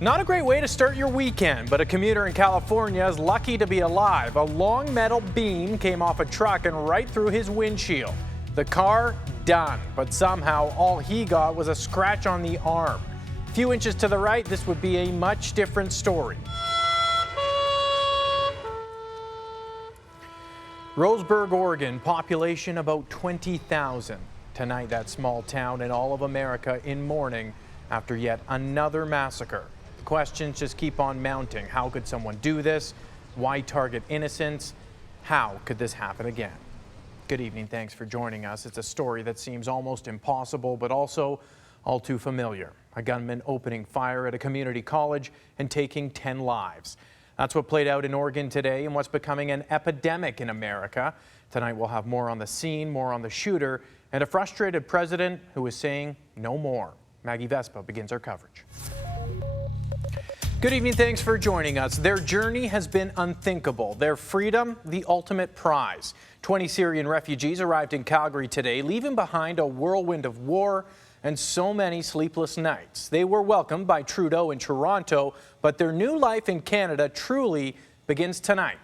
Not a great way to start your weekend, but a commuter in California is lucky to be alive. A long metal beam came off a truck and right through his windshield. The car, done, but somehow all he got was a scratch on the arm. A few inches to the right, this would be a much different story. Roseburg, Oregon, population about 20,000. Tonight, that small town in all of America in mourning after yet another massacre. Questions just keep on mounting. How could someone do this? Why target innocents? How could this happen again? Good evening. Thanks for joining us. It's a story that seems almost impossible, but also all too familiar. A gunman opening fire at a community college and taking 10 lives. That's what played out in Oregon today and what's becoming an epidemic in America. Tonight we'll have more on the scene, more on the shooter, and a frustrated president who is saying no more. Maggie Vespa begins our coverage. Good evening, thanks for joining us. Their journey has been unthinkable. Their freedom, the ultimate prize. 20 Syrian refugees arrived in Calgary today, leaving behind a whirlwind of war and so many sleepless nights. They were welcomed by Trudeau in Toronto, but their new life in Canada truly begins tonight.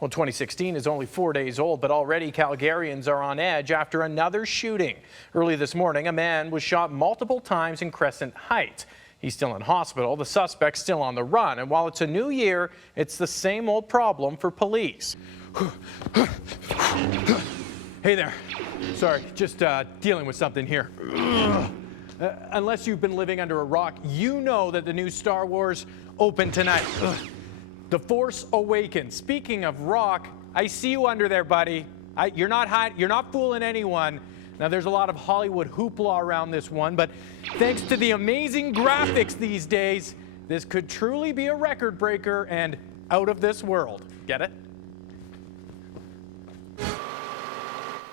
Well, 2016 is only 4 days old, but already Calgarians are on edge after another shooting. Early this morning, a man was shot multiple times in Crescent Heights. He's still in hospital. The suspect's still on the run. And while it's a new year, it's the same old problem for police. Hey there. Sorry, just dealing with something here. Unless you've been living under a rock, you know that the new Star Wars opened tonight. The Force Awakens. Speaking of rock, I see you under there, buddy. You're not fooling anyone. Now, there's a lot of Hollywood hoopla around this one, but thanks to the amazing graphics these days, this could truly be a record breaker and out of this world. Get it?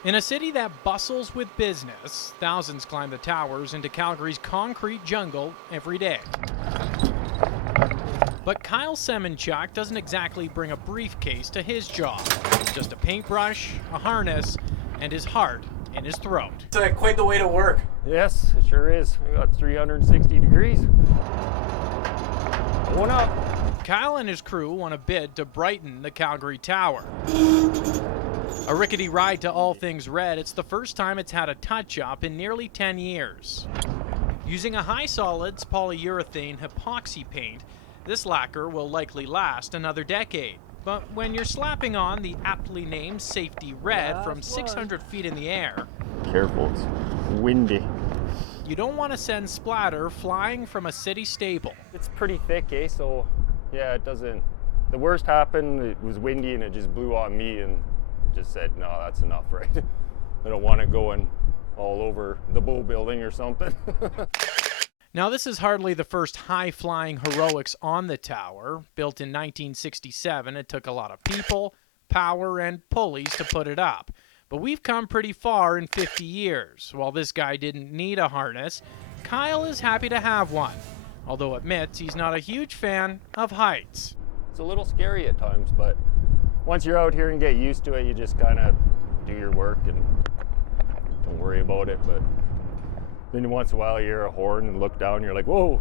In a city that bustles with business, thousands climb the towers into Calgary's concrete jungle every day. But Kyle Semenchuk doesn't exactly bring a briefcase to his job. Just a paintbrush, a harness, and his heart in his throat. It's quite the way to work. Yes, it sure is. We got 360 degrees. Going up. Kyle and his crew want a bid to brighten the Calgary Tower. A rickety ride to all things red, it's the first time it's had a touch-up in nearly 10 years. Using a high solids polyurethane epoxy paint, this lacquer will likely last another decade. But when you're slapping on the aptly named Safety Red from 600 feet in the air, Careful, it's windy. You don't want to send splatter flying from a city stable. It's pretty thick, eh? So, yeah, it doesn't. The worst happened, it was windy and it just blew on me and just said, no, that's enough, right? I don't want it going all over the Bow building or something. Now, this is hardly the first high-flying heroics on the tower. Built in 1967, it took a lot of people, power, and pulleys to put it up. But we've come pretty far in 50 years. While this guy didn't need a harness, Kyle is happy to have one, although admits he's not a huge fan of heights. It's a little scary at times, but once you're out here and get used to it, you just kind of do your work and don't worry about it. But then once in a while you hear a horn and look down and you're like, whoa.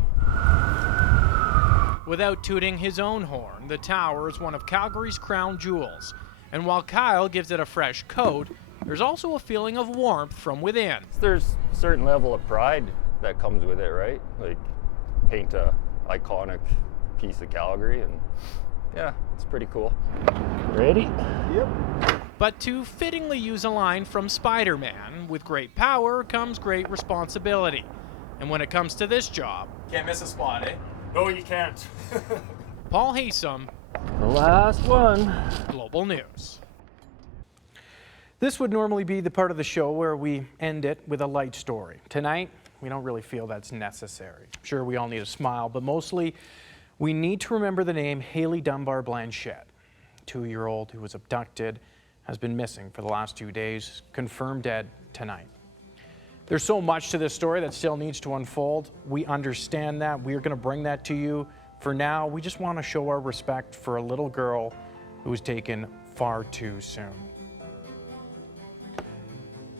Without tooting his own horn, the tower is one of Calgary's crown jewels. And while Kyle gives it a fresh coat, there's also a feeling of warmth from within. There's a certain level of pride that comes with it, right? Like paint a iconic piece of Calgary, and yeah, it's pretty cool. Ready? Yep. But to fittingly use a line from Spider-Man, with great power comes great responsibility. And when it comes to this job, can't miss a spot, eh? No, you can't. Paul Haysom, The last one. Global News. This would normally be the part of the show where we end it with a light story. Tonight, we don't really feel that's necessary. Sure, we all need a smile, but mostly we need to remember the name Haley Dunbar Blanchette, 2-year-old who was abducted, has been missing for the last 2 days, confirmed dead tonight. There's so much to this story that still needs to unfold. We understand that. We're going to bring that to you. For now, we just want to show our respect for a little girl who was taken far too soon.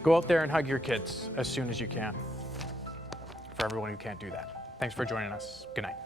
Go out there and hug your kids as soon as you can. For everyone who can't do that. Thanks for joining us. Good night.